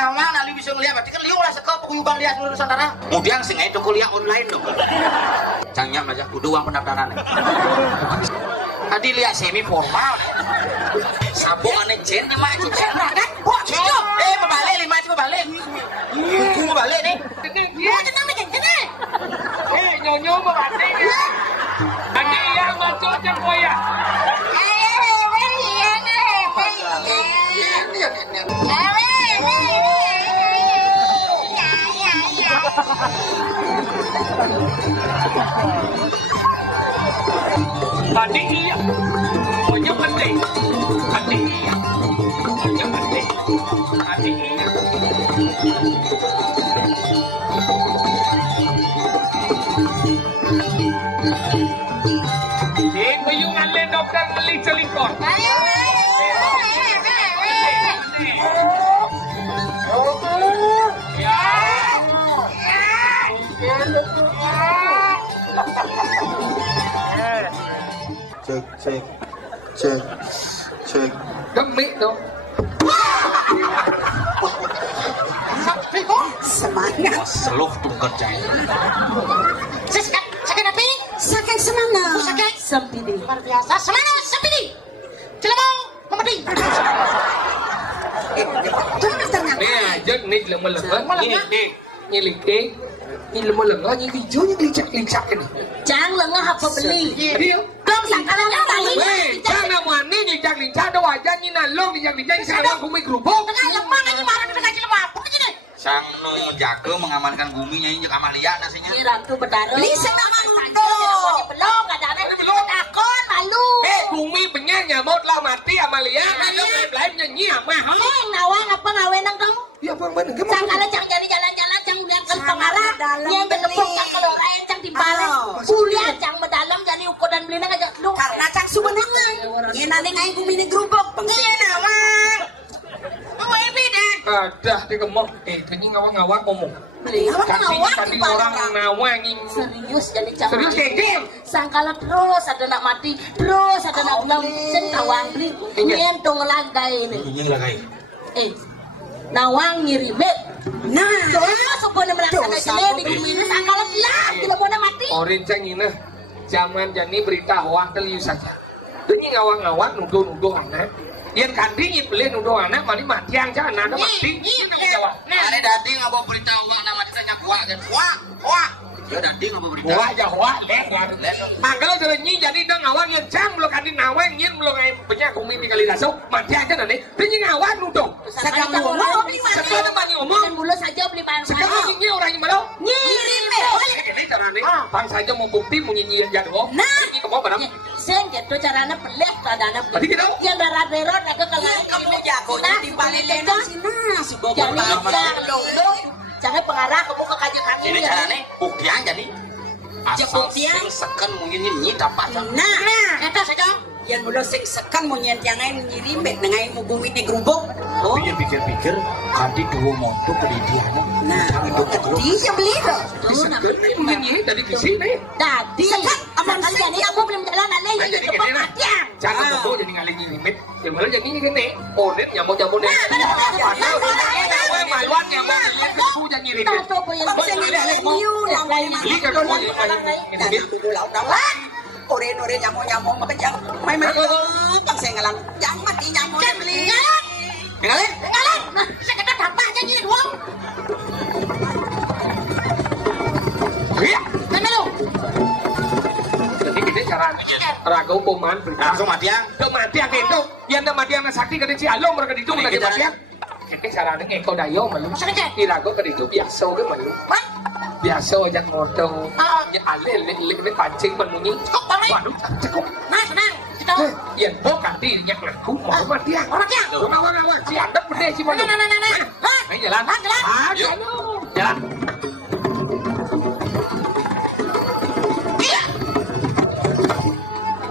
nama nali bisa ngeliat berarti kan liu lah sekal paguyuban dia seluruh Nusantara. Kemudian sing itu kuliah online dong. Cangnya aja kudu uang pendaftaran. Tadi lihat semi formal. Sambung aneh jen 5 juta kan? Wah, setuju. Berbalik 5 juta berbalik. Buku berbalik nih. Ya, tenang nih, tenang. Nyonya berbalik ya. Tadi yang masuk je koyak. Tadi iya, pokoknya penting. Tadi iya, pokoknya penting. Tadi iya. Di payungan le dokter beli celingkor. Cek. Gemik dong. Semangat. Seluruh tunggal jaya. Sakit apa? Sakit semangat. Sakit sempidi. Luar biasa. Semangat sempidi. Cilemong memedi. Nè, giấc nít là một lần đó. Như lịch kế. Như là một lần đó, như đi chú như đi chặt cái này. Jangan lengah apa beli. Dia. Kau sangkalan kali. Hei, jangan mau ni di chặt lịch chặt đâu à? Jangan như là lông di chặt lịch chặt sekarang aku mikro. Tengah lemah ini marah dengan cilemong. Begini. Sang nu jaga mengamankan buminya ini Amalia nasinya. Ini Ratu Bedara. Beli senama Nundo. Belum ada belum takon malu. Bumi penyanya mau lah mati Amalia. Ada lain nyanyi apa? Hei, nawang apa ngawenang dong? Ya bang bener. Sangkalan jangan jadi jalan-jalan, jangan lihat ke pengarah. Yang bertepuk jangan keloreng, jangan dibalik. Kuliah jangan mendalam, jadi ukuran beli aja. Karena cang sumenengan. Ini nanti ngain kumini gerubuk. Ini nawang. Mau ini deh. Ada di kemok. Tanya ngawang-ngawang ngomong. Kasihnya tadi orang nawang ini. Serius jadi jangan. Serius kekil. Sangkalan terus ada nak mati, terus ada nak bilang centawang beli. Ini tuh ngelagai ini. Ini lagi. Nawang ngirimet. Nah, doa sebelum melaksanakan jelek di bumi ini sangkalan lah, tidak boleh mati. Orang cengina, zaman jadi berita hoak keliu saja. Tanya ngawang-ngawang nuduh-nuduh anak. Yang kandinya beli nuduh anak, mali mati yang jangan ada mati. Nah, ada dadi nggak mau berita uang nama ditanya kuah kan? Wah. Ya dadi nggak mau berita. Hoak aja hoak, len. Mangkal sudah nyi jadi dah ngawang yang cang belum kandi nawang nyin belum ngai penyak kumi kali dasuk mati aja nanti. Tanya ngawang nuduh. Sekarang ngomong, sekarang banyak ngomong. Mulut saja beli barang. Sekarang nyi orang yang malu. Ngirim. Ini caranya, bang saja mau bukti mau nyi jadwal. Nah, ini kamu berapa? sen gitu caranya pelik keadaan Tadi kita. yang darat-darat aku kalian Kamu jagonya di Palilena sini. Jangan pengarah kamu ke kajian kami. Ini caranya buktian jadi. Asal sing seken mungkin nyi dapat. Nah, kata saja. Yang mula sing sekan mo nyen tiangai nyirimet nengai mo bumi ni grubuk. Oh, dia pikir-pikir kadi dua montok ke dianya. Nah, dia beli dah. Diseken nih nyi dari di sini. Tadi. Aman kalian ini aku belum jalan aneh Jadi ini gini nah. Jangan bodoh jadi ngalih limit. Yang malah jadi gini. Odet nyamuk-nyamuk deh. Padahal gue maluan yang mau lihat kesu jadi limit. Beli kan kamu yang Ore-ore nyamuk-nyamuk makanya main bang saya ngalang yang mati nyamuk beli Ngalen. Nah, saya kata apa aja nih uang. iya. Mana lu? Jadi kita cara raga hukuman Langsung mati ya. mati yang itu. Yang ada mati yang sakit kada si along mereka itu mereka mati ya. Kita cara dengan kau dayo malu. Di raga kada itu biasa ke malu. Biasa aja moto. Ya alel le pancing menunyi. Waduh, cukup. Nah, senang. Kita. Yang bukan dirinya ngaku mau mati ya. Orang ya. Orang si ada berde si malu. Nah. Ayo jalan. Jalan. Jalan.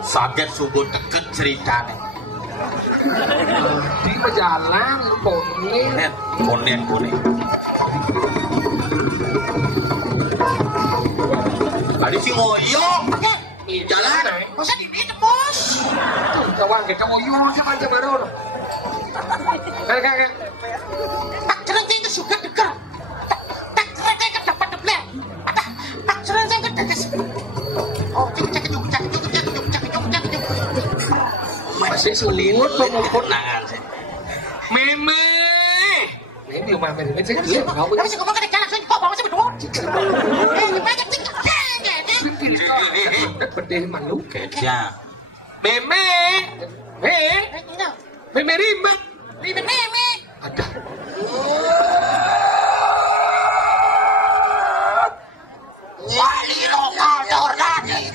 Saget subuh deket ceritanya. Di berjalan Konen. Tadi si Moyo jalan. Masa ini tembus. Kawan kita mau yuk sama Jabaron. Kakak. Tak cerita itu Sud pemukul Nangan sih. meme ini di rumah meme saya Tapi saya ngomong ke jalan saya kok bawa saya berdua. Banyak sih. pedih malu Kecap. meme meme rima ada Wali lokal Jordani.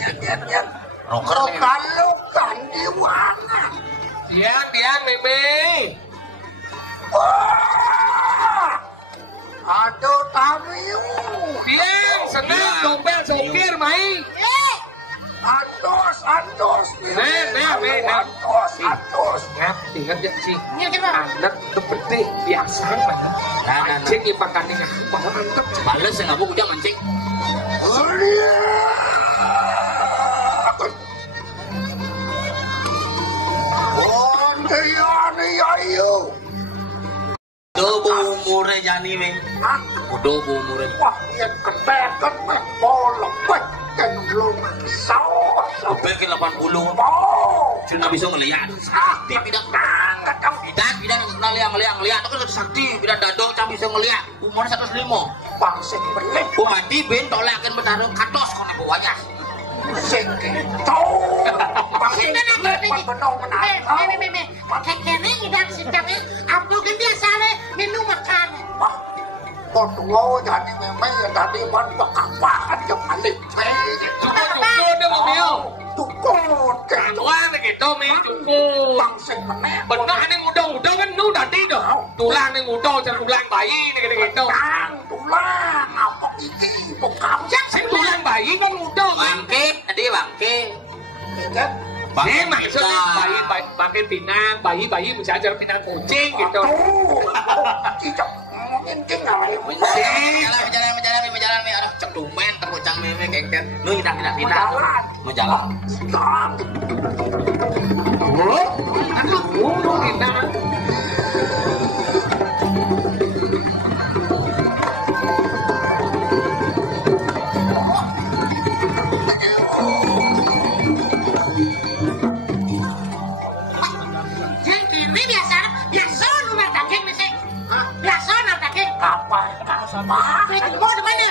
Roker Lukan di mana? Dian meme Aduh tamu. Dian senang dompet sopir mai Atos. Ngap, ingat ya sih anak itu pedih biasa mana mancing ipakannya bahwa mantep Bales yang ngabuk udah mancing. Udah umurnya jani weh. Udah umurnya. Wah, yang ketekan bolong kan belum Sampai ke 80. Cuma bisa ngeliat. Sakti bidang banget kamu. bidang ngeliat. Itu kan sakti bidang dadong cam bisa ngeliat. Umurnya 105. Bangsa belik Ku mati ben tolak akan bertaruh katos kau di bawahnya. singkir. Tahu. Bangsa belik benong menaik. Kekene ngidang sikapnya Abdul kan biasa minum makan. Kodua jadi memang tadi man bakapaan yang balik. cukup deh mobil Cukup. Wah, gitu, men, cukup. Bangsa belik. Benar nih udah kan nu tadi tuh. Tulang nih udah jangan tulang bayi nih gitu. Tulang apa ini bukan. Sing tulang bayi kan udah kan. Bangke, tadi bangke. Ini maksudnya bayi bangke pinang, bayi misalnya pinang kucing gitu. Tidak mungkin tinggal. Menjalan nih. Aduh, cek dumen terbucang meme kengket. Lu tidak mau jalan. Aduh, kita. Biasa nomor daging nih sih. Biasa nomor daging. Kapan? Mau di mana?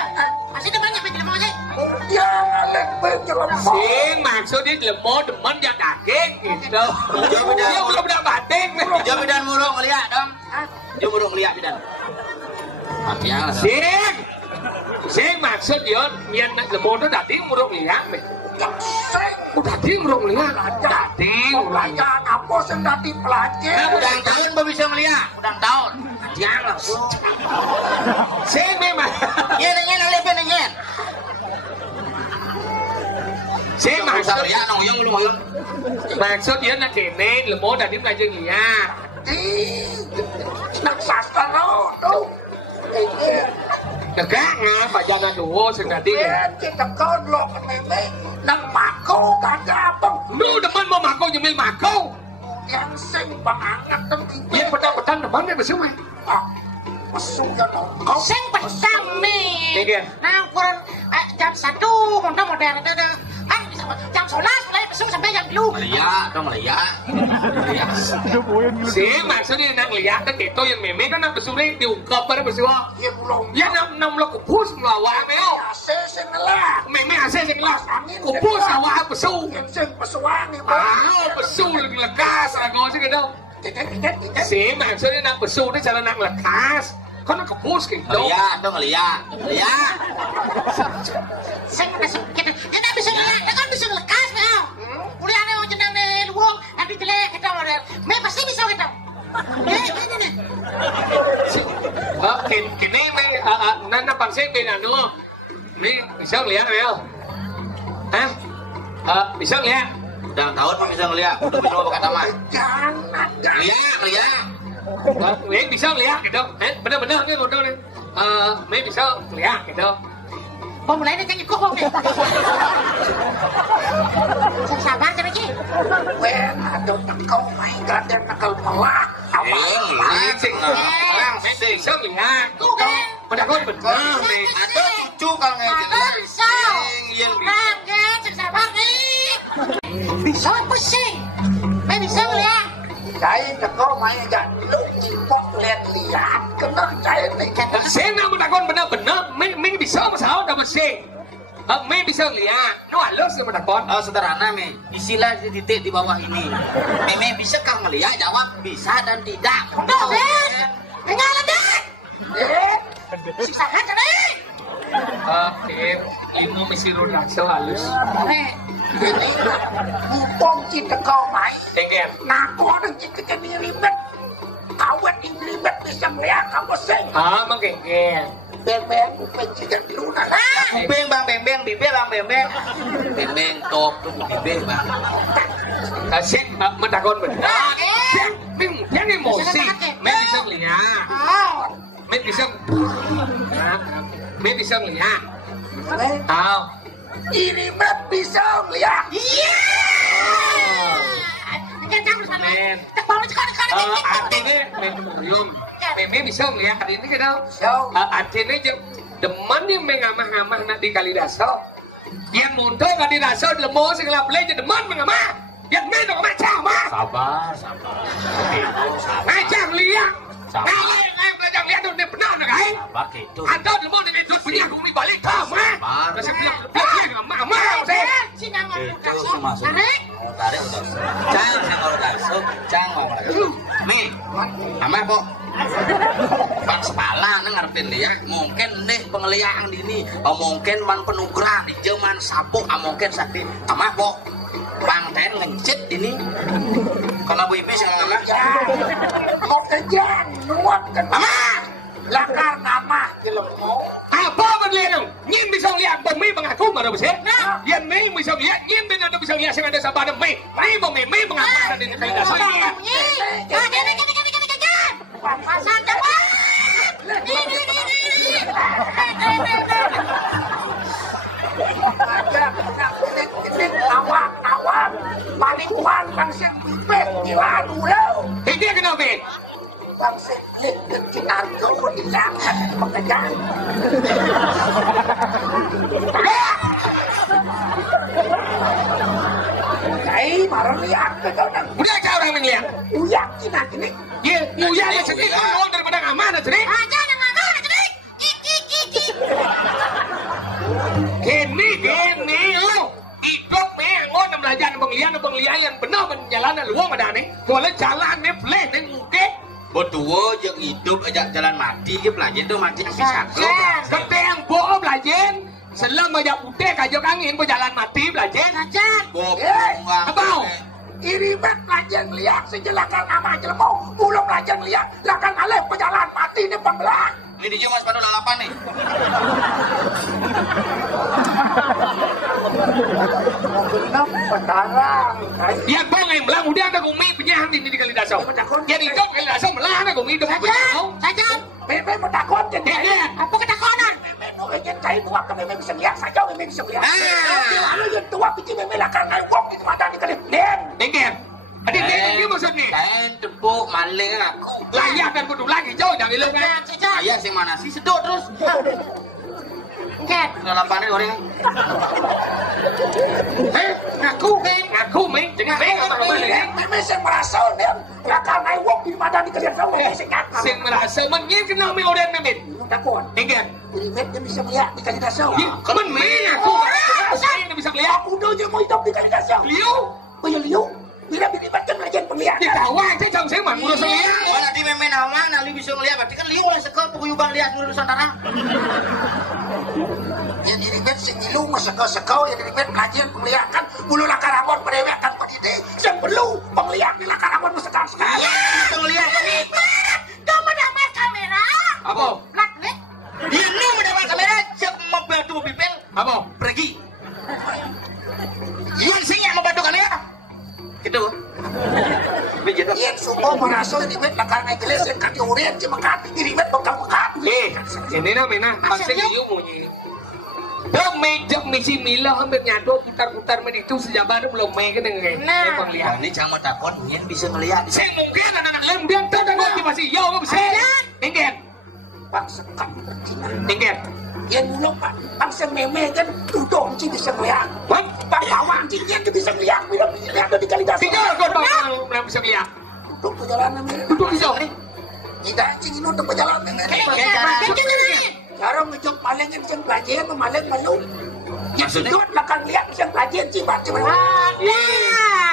Masih di mana di mana sih? Jangan lebih jelas. Sing maksudnya lemot demen dia daging gitu. Dia belum dah batin. Dia bidan murung ngeliat dong. Dia murung ngeliat bidan. Makian lah. Sing maksud dia mian lemot itu daging murung lihat. Daging murung lihat. Daging Pelajaran apa sedang dipelajari? Udang tahun baru bisa ngeliat. Udang tahun. Makian lah. Sing memang. Nyen lihat. Sing maksud ngeliat noyong lu noyong. maksud dia nak kene lemot daging belajar lihat. Nak sastra tu. Dekat ngah jangan dulu sing tadi. Kita kodlok memang nak makau kagak apa. Lu demen mau makau nyemil makau. Yang sing banget penting. Yang petang-petang demen dia bersama. Masuknya kau. Sing petang nih. Nih, Nah ukuran jam 1 modern ada. Jam 11 mulai besok sampai jam 2. Ngeliat dong ngeliat. Sing maksudnya nak lihat kan itu yang meme kan nak bersuri diungkap pada bersua. Ya belum. Ya nam lo kupus melawan meo. Sing lah. Meme asal sing lah. Kupus awak besu. Yang sing pesuani. Besu lagi lekas aku sih gitu. Sing maksudnya nak besu ni cara nak lekas. Kau nak kupus gitu. Ngeliat dong ngeliat. Sing masuk kita. Kita bisa ngeliat, kan bisa lekas meo. Udah aneh mau jenang nih luang, nanti jelek kita model. Me pasti bisa kita. Ini nih. Kini me nana pangsing pinanu. Me bisa lihat meo. Hah? Bisa lihat. Udang tahun pun bisa ngeliat. Udah bisa bawa kata mah. Jangan. Ngeliat. Me bisa lihat gitu. Benar-benar ni betul ni. Me bisa lihat gitu. Mau mulai nih jangan kok nih. Sabar tapi Ki. When ada nakal main ada nakal malah. Ngeliat sing. Me bisa lihat. Benar kau betul. Ada cucu kalau ngeliat. Bisa. Nah, sabar nih. Bisa pusing. Me bisa ngeliat. Cai teko main gak lu cipok lihat kena cai nih. Saya nak menakon benar-benar, Mei bisa masalah dapat saya. Mei bisa lihat, no halus yang menakon. Oh sederhana Mei, isilah di titik di bawah ini. Mei bisakah melihat? Jawab bisa dan tidak. Tuh, Ben. Enggak ada. Siksa aja nih. Ilmu misi roda halus. Ini pom cita kau main. Dengar. Nah kau ada cita kini ribet. Kawat ini ribet bisa melihat kamu sing. Mengengger. Beng pencikan di lunar. Beng bang beng bibir bang beng beng top bibir bang. Saya menakon benar. Yang emosi, Mei bisa lihat. Mei bisa lihat. Ini mah bisa lihat. Iya. Jangan bersama. Men. Tekbal sekarang. Artinya belum. Mei bisa lihat hari ini kan? Artinya demen yang mengamah-amah nak di Kalidaso. Yang muntah nggak diraso lemo segala beli jadi demen mengamah. Yang Mei dong macam mah. Sabar. Macam lihat. Macam lihat udah benar nak kan? Sabar gitu. Ada lemo ni itu punya kumi balik kau mah. Masa punya amah saya. Sinangan Itu masuk. Tarik udah. Cang kalau dasuk, cang mau Mei, amah kok. Bang sepala ngarepin lihat mungkin nih penglihatan ini mungkin man penugrah di zaman sapuk mungkin sakit amah kok bang ten ngencet ini karena bu ibu sih ngamah Kau kejan nuat kan. amah Lakar nama jelemo. Apa berlihat? Nyim bisa lihat Mei mengaku mana besar? Yang Mei bisa lihat, nyim benar bisa lihat yang ada sabar Mei. Mei mengaku di Kalidaso. Pasang jawab. Ini. Ada kenik nawak malikuan bangsa pipet gila dulu. Ini kenapa? Bangsa kecinan kau dilakukan pekerjaan. Kai marah lihat kau nak Udah kau orang melihat. uyak cina kini. Ya, uya ni sedih kau daripada amanah sedih. Aja yang mana nih? Kiki. Gini, hidup mengon belajar penglihat yang benar menjalankan luang ada nih. Boleh jalan nih, play nih mungkin. berdua yang hidup aja jalan mati dia belajar tuh mati si satu Gede yang bohong belajar. Selang banyak putih kajok angin berjalan mati belajar. Apa? Iri bet belajar lihat sejelakan nama jelemo. Belum belajar lihat lakan alih pejalan mati di pembelah. ini dia mas pada lalapan nih Sekarang Yang bohong yang belang udah ada gumi penyahan ini di Kalidaso. Jadi hidup Kalidaso melah ada gumi hidup Saja. Meme menakut jadi. Apa ketakutan? Meme nu ingin cai tua ke meme bisa lihat saja meme bisa lihat. Lalu yang tua bikin meme lakan naik wong di tempat di kali. Den. Dengar. Adik dia maksudnya. kain tepuk maling aku Layak dan kudu lagi jauh jangan hilang kan. ayah sing mana sih sedot terus Ket. lalapannya orang Ngaku main dengan apa Meme sing merasa den lakan naik wong di tempat di kali meme sing ngakak. Sing merasa menyim kenal mi orang memin. Takut. Dengar. Limet dia bisa melihat di kali dasar. Men aku. Saya bisa lihat. Udah je mau hidup di kali dasar. Liu. Liu. Bila dilibatkan belajar penglihatan. Di kawan saya jam saya mah saya. mana di memen aman nali bisa ngeliat berarti kan liu lah sekal peguyuban lihat seluruh Nusantara Yang dilibat si Ilu sekau yang dilibat belajar penglihatan. Bulu lakar rambut merewekkan pendidik. Yang perlu penglihatan di lakar rambut sekarang. ya kita ngeliat ini Kau mendapat kamera. Apa? Plat nih. ini mendapat kamera cek membantu pipel Apa? pergi yang sing yang membantu kamera gitu begitu Yang semua merasa dilibat lakar naik gelas yang kaki urian cuma kaki dilibat bekam-bekam. Ini namanya bangsa liu bunyi. Dok meja misi milah hampir nyatu putar-putar meditu sejabar belum main kan dengan penglihatan. ini jangan takut ingin bisa ngeliat Saya mungkin anak-anak lem dia tahu dan masih jauh nggak bisa. Dengar. Pak sekam bercina. Dengar. Yang dulu pak, bangsa meme kan duduk sih bisa melihat. Pak bawang sih dia bisa melihat. Bila lihat di kali dasar. Tinggal kau belum bisa lihat. duduk perjalanan ini. Duduk di jauh. Tidak cing ini untuk perjalanan ini. Sekarang ngejok maling yang pelajaran maling malu. Maksudnya? Itu akan lihat yang pelajaran cibat cibat.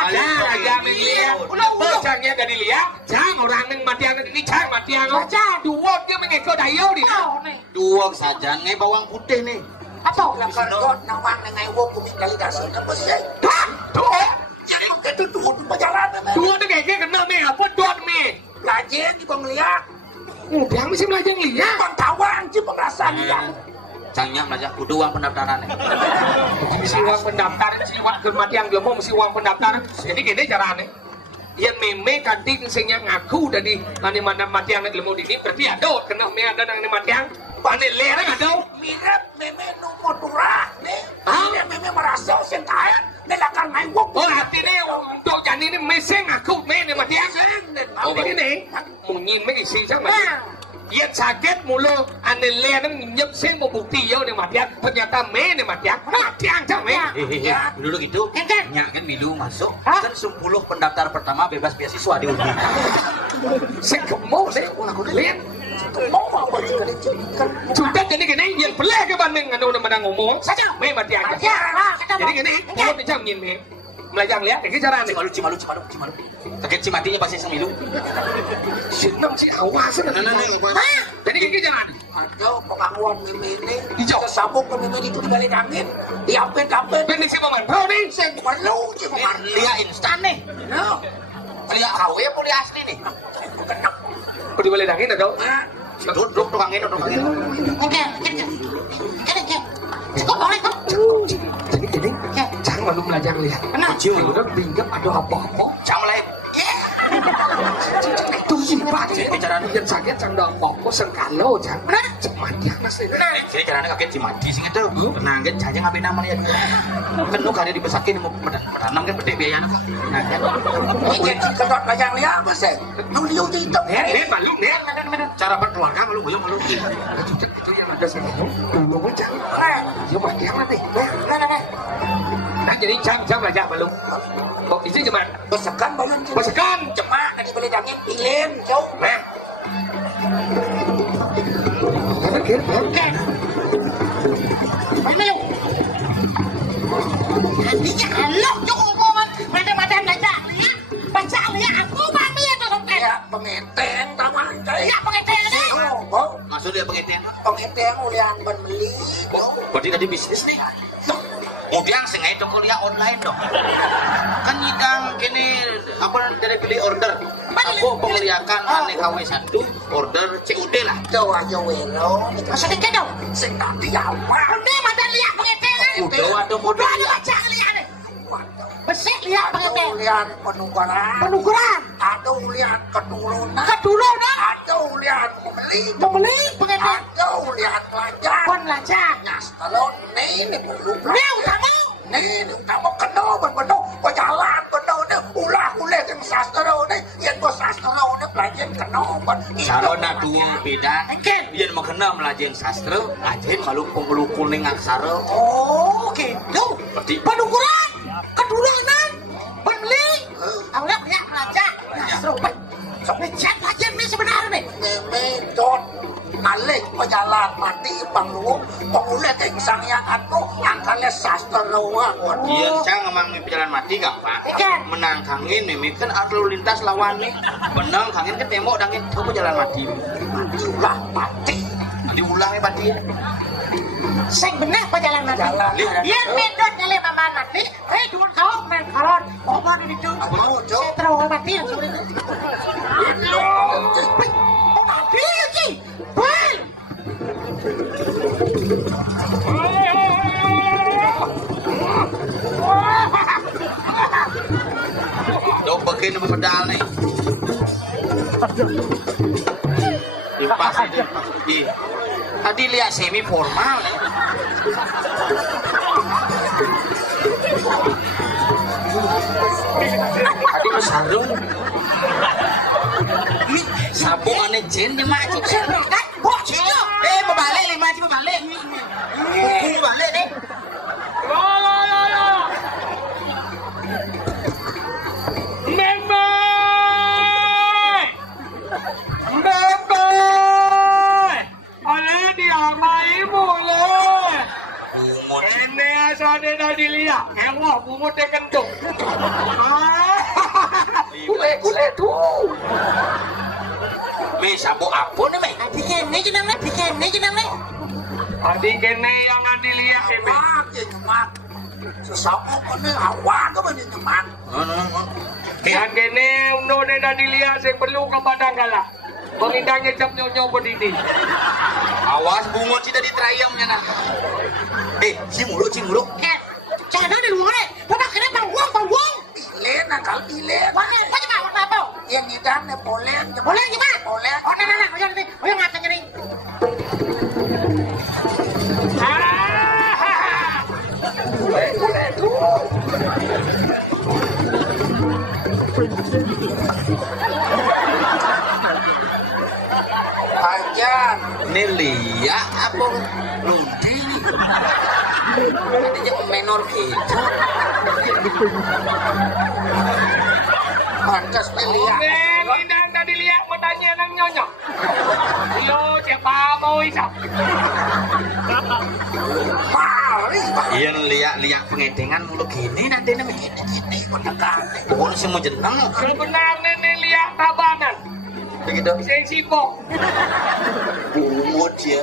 Ada aja melihat. Bacanya gak dilihat. Cang orang yang matian ini cang matian. Dua dia mengekor dayo di. Dua saja ngai bawang putih nih. Apa lah kalau nawang dengan wong kumi kali kasih apa sih? Dua. Jadi itu tuh perjalanan. Dua tu kayak kena me apa dot me. Pelajaran di penglihat. Yang mesti belajar lihat. Pengtawang sih pengrasaan dia. Cangnya belajar kudu uang pendaftaran. Mesti uang pendaftaran, mesti uang kematian dia mau mesti uang pendaftaran. Jadi gini caranya. Yang meme kanting sehingga ngaku dari mana matian ilmu ini berarti ada kena me ada dengan matian. Pane lerang ada. Mirip meme nomor turah nih. Mirip meme merasa sentai. Nelakan main wong. Oh hati ni untuk jadi ni meseng aku me ni matian. Oh begini. Mungkin me isi sama. Yang sakit mulu ane lerang nyep sen mau bukti yo ni matian. Ternyata me ni matian. Matian cak me. Dulu gitu. Nyak kan milu masuk. Kan 10 pendaftar pertama bebas beasiswa di UNI. Sen kemo deh. Lihat. Mau apa sih kali Sudah jadi gini, yang pelak ke banding anu nama ngomong saja, me mati aja. Jadi gini, kalau tidak ingin belajar lihat, ini cara nih. Cimalu. Sakit cimatinya pasti semilu. Senang sih awas. Jadi gini cara nih. ada pengakuan meme ini sesabuk ke meme itu dibalik angin diapet-apet Ini si memantau nih. saya perlu cuma Lia instan nih. Lia KW apa lia asli nih? Udah boleh dangin atau? Duduk tukang ini. Jadi gini, jangan malu belajar lihat. Cium udah pinggap ada apa-apa. Jangan mulai. Itu sih pak, bicara yang sakit jangan apa-apa sengkalo jangan. Cepat ya nasi. Jadi caranya kakek cimati sih itu. Tenang kan, jangan ngapain namanya. Kan lu kali dibesakin mau menanam kan gede biaya. ini kedot layang lihat apa sih lu liu hitam Malu nih. Cara berkeluarga malu. Itu yang ada sini. Dulu macam. Ya mati amat nih. Nah jadi jam aja malu. Kok isi cuma besekan balon besekan. cemak tadi beli daging pilih jauh Hatinya halus cukup omongan. Macam-macam baca lihat aku mami itu sampai. ya pengeteng taman Ya pengeteng ini. Maksud dia pengertian. pengeteng ulian beli Berarti tadi bisnis nih. Kemudian sengaja itu kuliah online dong. Kan nyikang kini apa dari pilih order. Aku pengeliakan aneh KW1 order COD lah. jauh aja welo Maksudnya ke dong. sing tak diapa Ini macam lihat pengeteng. Udah ada modal. Ada baca lihat nih. Bersih lihat pengeteng. ulian penukaran Penukuran. ada ulian keturunan Keturunan. ada ulian Membeli pengeteng. ada ulian pelajar Pon lacak. nyas kalau ini perlu Ini utama. ini utama kenal berbeda berjalan benda ini ulah kuliah yang sastra ini yang gua sastra ini pelajar kenal Sarona dua beda. Mungkin. Dia mau kenal melajeng sastra, ajen malu penghulu kuning aksara. Oh gitu. Berarti Penukuran. Keturunan. Membeli. Awalnya lihat lacak. Serupet. Siapa aja ini sebenarnya nih? memedot alik pejalan mati panggung penguliah yang sangyang atau angkanya sastra luar dia cang emang jalan mati gak pak? Menang kangin nih, kan lalu lintas lawan nih. Menang kangin kan tembok dangin, kamu jalan mati. juga mati Diulang ya mati ya. Sing benar pejalan mati. Yang medot nyale mama nanti. Dulu kau main kalon. Apa ini tuh? Saya terlalu mati yang sudah itu. Mati lagi. Bal. Dok begini pedal nih. Dipas ini. Tadi lihat semi formal nih. Tadi sarung. Ini sabungannya jen di mana? Balik 5 sih balik. Balik nih. sana dah dilihat. Ewah, bumut dia kentut. Kule tu. Me sabuk apa ni me? Adik kene jenang le. Adik kene yang ada dilihat ni. Mak ya nyemak. Sesama mana awak ke mana nyemak? Yang kene uno dia dah dilihat saya perlu ke badan kalah. Pengindangnya jam nyonya berdiri. Awas bungut sih tadi terayamnya nak. Si muluk. Jangan ada luar le. Bapak kena bawang. Bilen nakal bilen. Warna apa? Yang ngidan ne polen. Boleh gimana? Polen. Oh, nah. Oyang matanya nih. Kule tu. Ajan. Ini liak apa? Lundi. Tadi jangan menor gitu. Pantas lihat. Ngidang dah dilihat matanya nang nyonya. Yo, siapa mau isap? Iya liak pengedengan mulu gini nanti nih gini mendekat. Pokoknya semua jeneng. Sebenarnya ni lihat tabanan. Begitu. Saya sibuk. Bungut ya.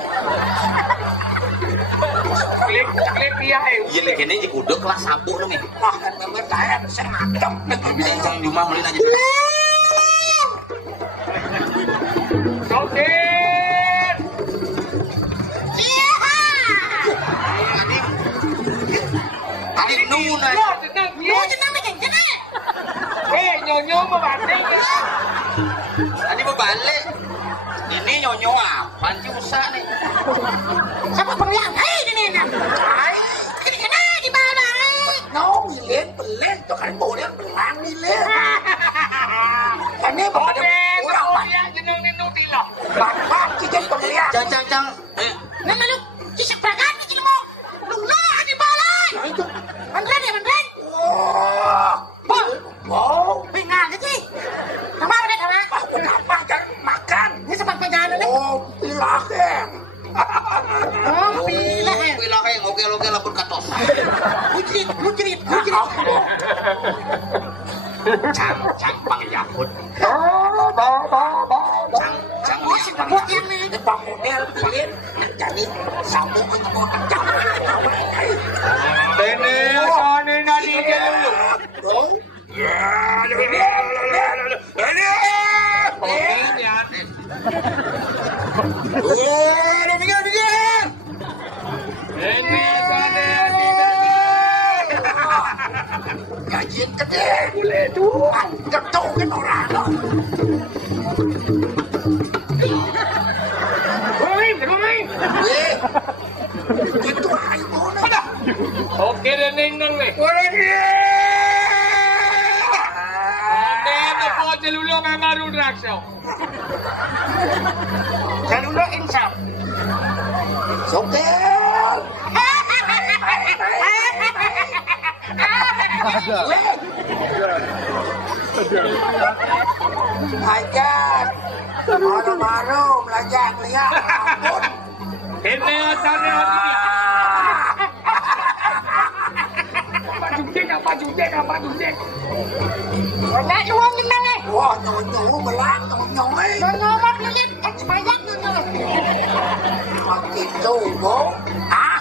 Klik dia. Iya lagi ini kudu kelas sabuk nih. Wah, kan memang saya ngacem. Bisa yang cuma melin aja. Oke. Tadi nuna. Jenang nih. Nyonya mau balik. Tadi mau balik. Ini nyonyo apa sih usah nih? Siapa pengliang? Ini nah. Kena di bawah. No, bilen pelen tu kan boleh belang bilen. Kan ni bukan ada orang pak. Jenang ni nuti lah. Bapak kita pemilihan. Cang. Nama lu kisah peragaan ni cilmu. Lu di bawah. Mandran. Wow. Bingang lagi. Sama ada sama. Kenapa jangan makan? Ini sempat perjalanan nih. Oh, pilahen. Oh, pilahen. Pilahen, oke lapor katos. Lucerit. Cang pangyakut. Cang Oh, si bebot yang nih. Bang model bilen jadi sambung untuk orang jangan. Ini sana nak dilihat dulu. Gajian gede. Boleh tu. Ketuk kan orang tu. Rumai. Itu ayo ni. Okey dah neng ni. Apa celulung angaru draksa. Jalulok insaf. Sokel. Ajar. Baru-baru belajar lihat. Ampun. Ini sana ni. Apa jujek? Nak luang jenang nih. Wah, nyonya belang nyoi. Ngomong lilit. Sebanyak nyonya. Makin tu, bo. Ah,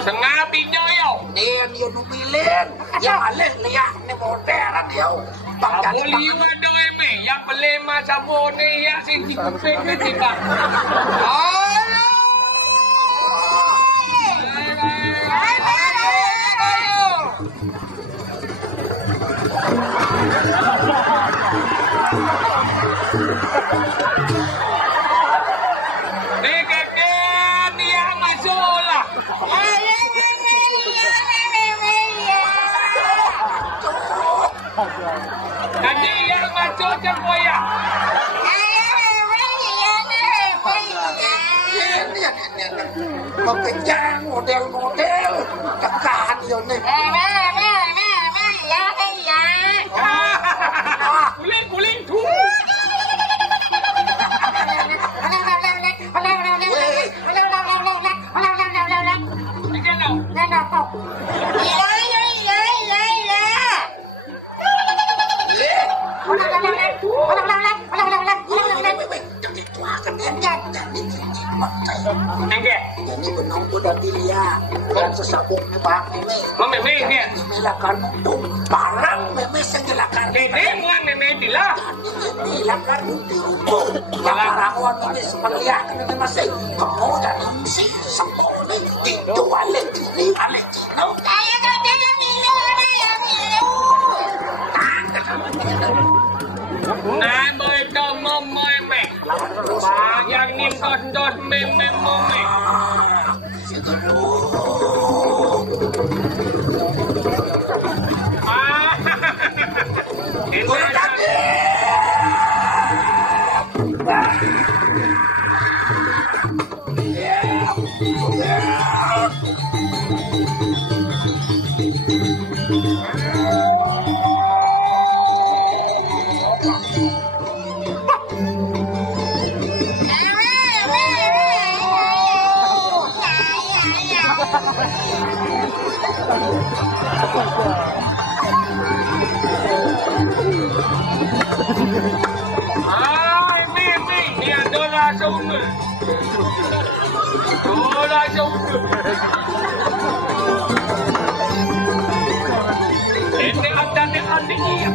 Sengah pinyo yo. dia nubilin. Yang alik lihat ni modern dia. Bang Apa jadi lima doi me yang beli macam ni yang si kuping ni tidak. Ni kakek dia masuk lah. Kaji yang masuk semua. Mengejar model-model tekan dia ni. Kuling tu. Ni kan Enggak. Jadi benong ko dati liya. Kung sasabok ni Pak Meme. Meme dia. Meme lakan untuk parang Meme sengelakan. Meme bukan Meme bila. Meme lakan untuk laparawan Meme sepaliak ni masih. Kamu dan si sampo ni itu alik ni alik no. Ayo kata Milo ya Milo. Nah, betul Meme. Yang ni dos Meme. Ni ada rasa ungu. Rasa ungu. Ini ada ni adik iya.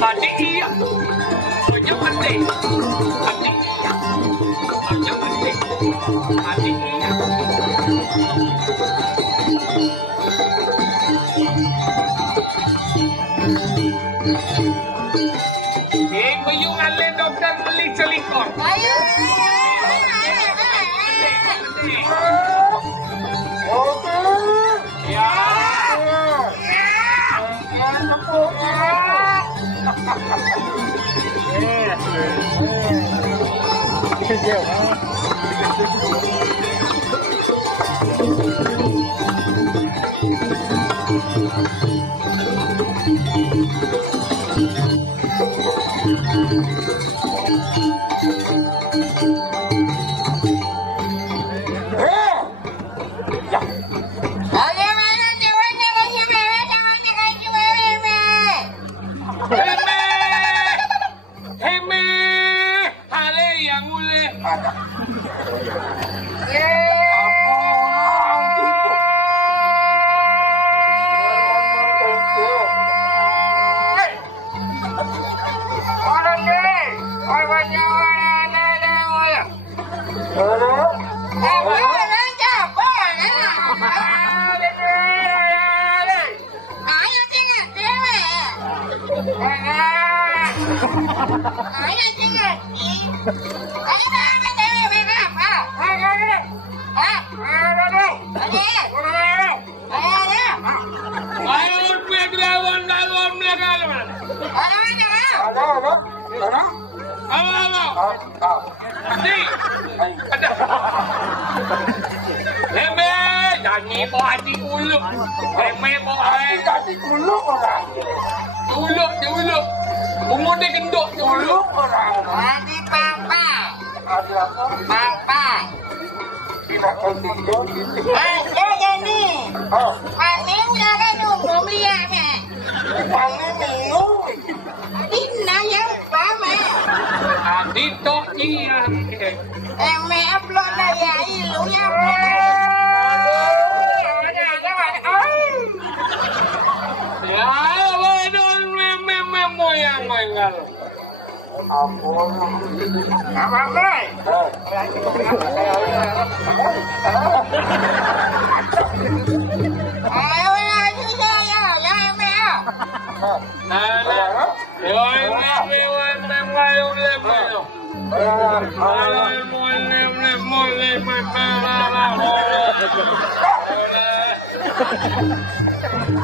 Adik iya. Punya adik. Adik iya. Punya adik. Adik iya. Yung alin dokter beli selingkuh. Ayo.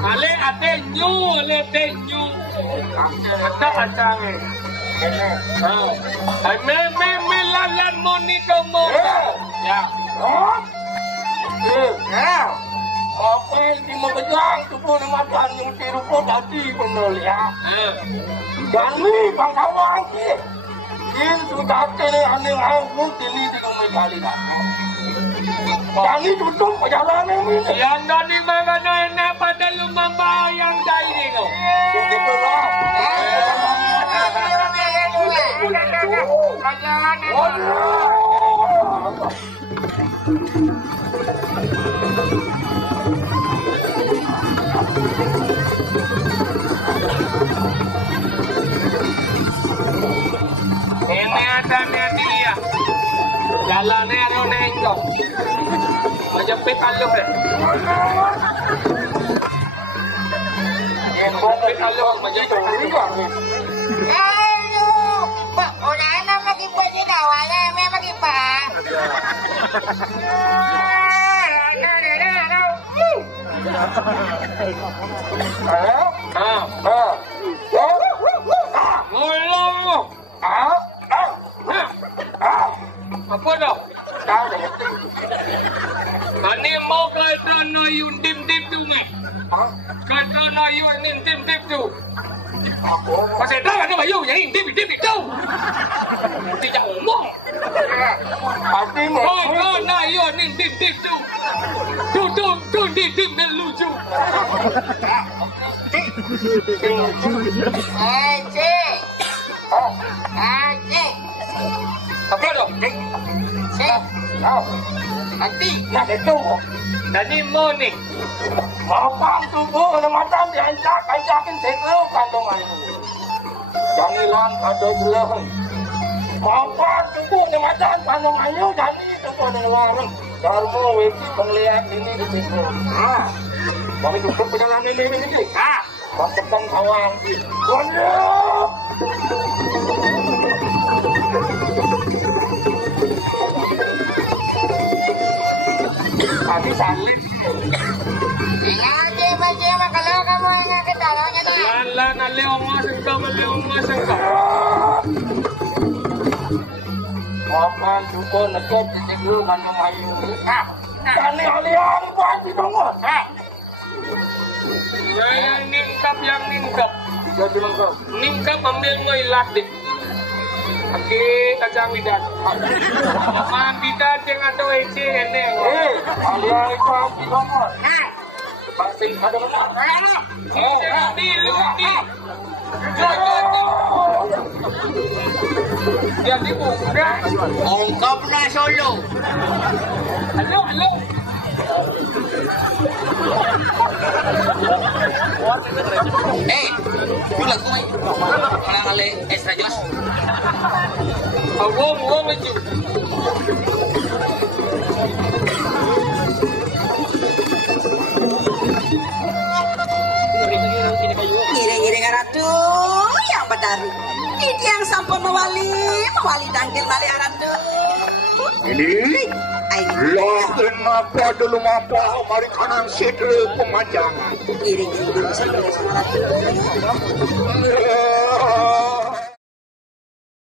Ale ate nyu. Ata ay me lalan mo nito mo. Ya. Oke, di mo bejang tupo na madan yung tiro ko dati benar ya. Dani pangawang ki. Yin sudah tere ane aku dili di rumah kali dah. Dani tutup perjalanan ini. Yang Dani mana enak pada lumba yang dari itu. Gitu lah. Aduh. Ini ada dia. Jalannya ada nengok. Majapahit aluh deh. Majapahit aluh, Majapahit aluh. Pak, udah enak lagi buat di awalnya, memang lagi Pak. Apa dah? Ani mau kata na yun dim tu me. Kata na yun dim tu. Pasal dah ada bayu yang dim tu. Tidak umum. Pasti mau. Kata na yun dim tu. Tu dim dan lucu. Cik. Cik. Apa dah? Cik. Hati. Nak itu. Tadi morning. Mapang tubuh na macam diancak-ancakin sekelo kandungan ini. Jangan hilang ada jelah. Mapang tubuh na macam kandungan ini jadi tubuh na warung. Darmo weki penglihat ini di pintu. Kami tutup perjalanan ini. Masukkan kawan. Banyak. Tadi salib. Bagaimana kalau kamu yang ke dalamnya nih? Lala na leong masangka. Makan juga nekot di dulu kandung ayu. Kali alian buat di tunggu. Yang ningkap. Jadi lengkap. Ningkap ambil moilat deh. Oke, kacang bidat. Makan bidat yang ada WC ini. Alian itu di tunggu. Pasti ada lemah. Luti. Jadi bukan. Ongkap na solo. Halo. Julat ko may. Kali extra Diyos. Awong itu. Giring-giring aratu yang badaru. Ini yang sampun mewali dangkil balik aratu. Ini lah kenapa dulu mapa mari kanan sedre pemanjangan. Giring-giring sampai aratu.